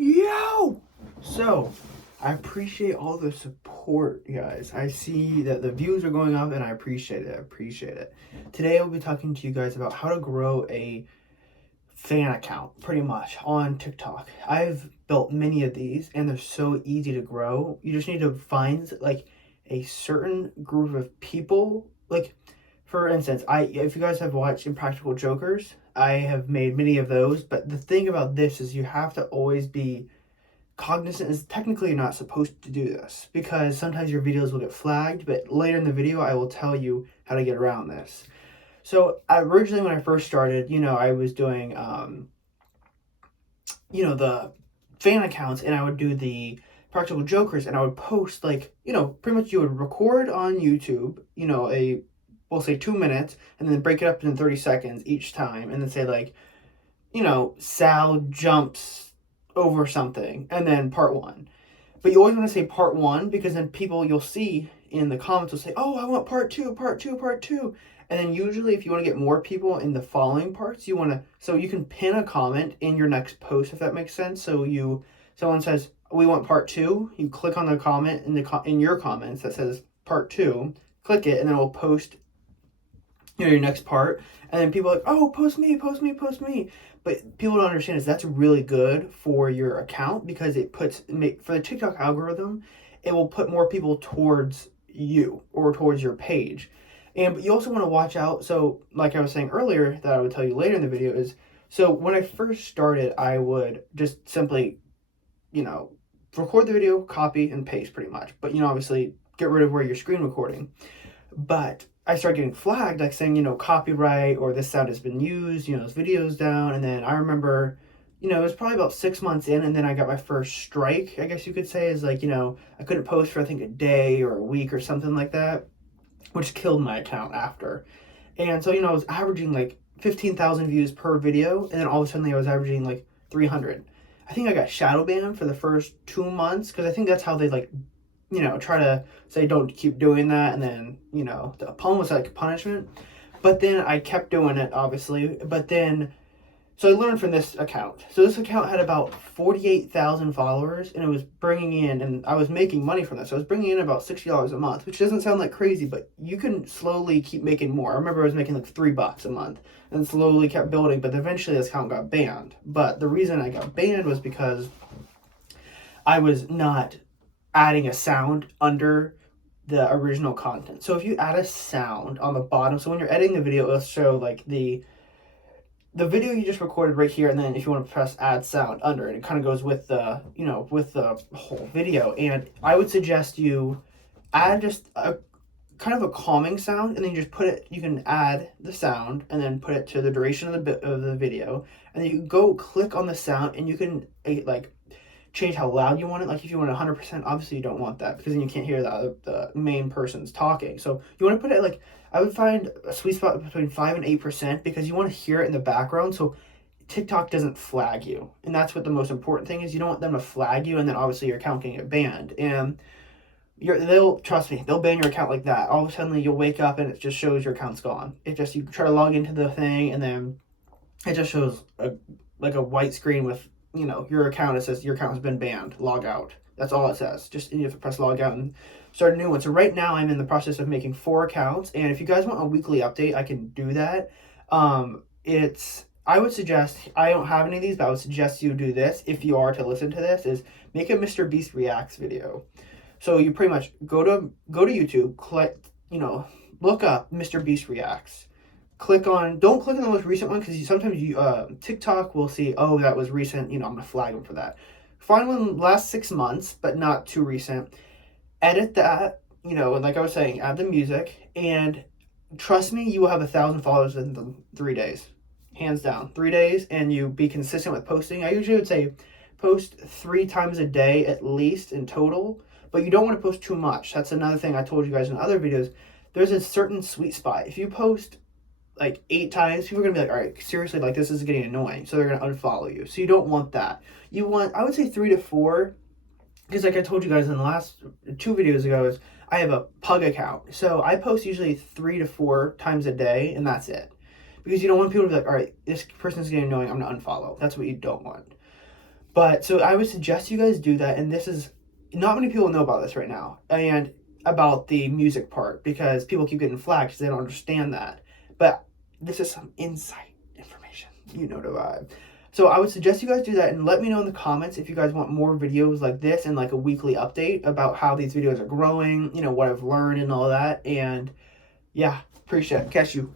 Yo! So, I appreciate all the support, guys. I see that the views are going up and I appreciate it. I appreciate it. Today, I'll be talking to you guys about how to grow a fan account, pretty much, on TikTok. I've built many of these and they're so easy to grow. You just need to find, like, a certain group of people. Like, for instance, if you guys have watched Impractical Jokers, I have made many of those. But the thing about this is you have to always be cognizant is technically you're not supposed to do this because sometimes your videos will get flagged, but later in the video I will tell you how to get around this. So originally when I first started, I was doing the fan accounts, and I would do the Practical Jokers, and I would post, like, pretty much you would record on YouTube, we'll say 2 minutes, and then break it up in 30 seconds each time, and then say, like, Sal jumps over something, and then part one. But you always want to say part one because then people you'll see in the comments will say, "Oh, I want part two, part two, part two." And then usually, if you want to get more people in the following parts, so you can pin a comment in your next post, if that makes sense. Someone says, "We want part two." You click on the comment in your comments that says part two, click it, and then it will post your next part. And then people are like, "Oh, post me, post me, post me." But people don't understand is that's really good for your account because for the TikTok algorithm, it will put more people towards you or towards your page. But you also want to watch out. So, like I was saying earlier, that I would tell you later in the video is, so when I first started, I would just simply, record the video, copy and paste pretty much. But, obviously get rid of where you're screen recording. But I started getting flagged, like saying, copyright or this sound has been used, this video's down. And then I remember, it was probably about 6 months in, and then I got my first strike, I guess you could say, is like, I couldn't post for, I think, a day or a week or something like that, which killed my account after. And so, I was averaging like 15,000 views per video, and then all of a sudden I was averaging like 300. I think I got shadow banned for the first 2 months because I think that's how they, like, try to say don't keep doing that, and then, the poem was like punishment. But then I kept doing it, obviously. But then, so I learned from this account. So this account had about 48,000 followers, and it was bringing in, and I was making money from this. So I was bringing in about $60 a month, which doesn't sound like crazy, but you can slowly keep making more. I remember I was making like $3 a month, and slowly kept building. But eventually, this account got banned. But the reason I got banned was because I was not adding a sound under the original content. So if you add a sound on the bottom, so when you're editing the video, it'll show like the video you just recorded right here, and then if you want to press add sound under it, it kind of goes with the with the whole video. And I would suggest you add just a kind of a calming sound, and then you can add the sound and then put it to the duration of the video, and then you go click on the sound, and you can like change how loud you want it. Like if you want 100%, obviously you don't want that because then you can't hear the main person's talking. So you want to put it like, I would find a sweet spot between 5 and 8% because you want to hear it in the background so TikTok doesn't flag you. And that's what the most important thing is. You don't want them to flag you, and then obviously your account can get banned. And trust me, they'll ban your account like that. All of a sudden you'll wake up and it just shows your account's gone. You try to log into the thing, and then it just shows a white screen with your account. It says your account has been banned, log out. That's all it says. Just, you have to press log out and start a new one. So right now I'm in the process of making 4 accounts, and if you guys want a weekly update, I can do that. I would suggest, I don't have any of these, but I would suggest you do this if you are to listen to this, is make a Mr. Beast Reacts video. So you pretty much go to YouTube, click, look up Mr. Beast Reacts. Don't click on the most recent one because sometimes TikTok will see, oh, that was recent, I'm gonna flag them for that. Find one last 6 months, but not too recent. Edit that, and like I was saying, add the music, and trust me, you will have 1,000 followers in 3 days, hands down. 3 days, and you be consistent with posting. I usually would say post 3 times a day at least in total, but you don't want to post too much. That's another thing I told you guys in other videos. There's a certain sweet spot. If you post like 8 times, people are gonna be like, all right, seriously, like this is getting annoying, so they're gonna unfollow you. So you don't want that. You want, I would say 3 to 4, because like I told you guys in the last 2 videos ago, is I have a pug account, so I post usually 3 to 4 times a day, and that's it, because you don't want people to be like, all right, this person's getting annoying, I'm gonna unfollow. That's what you don't want. But so I would suggest you guys do that. And this is not many people know about this right now, and about the music part, because people keep getting flagged because they don't understand that. But this is some insight information. You know the vibe. So I would suggest you guys do that, and let me know in the comments if you guys want more videos like this and like a weekly update about how these videos are growing, you know, what I've learned and all that. And yeah, appreciate it. Catch you.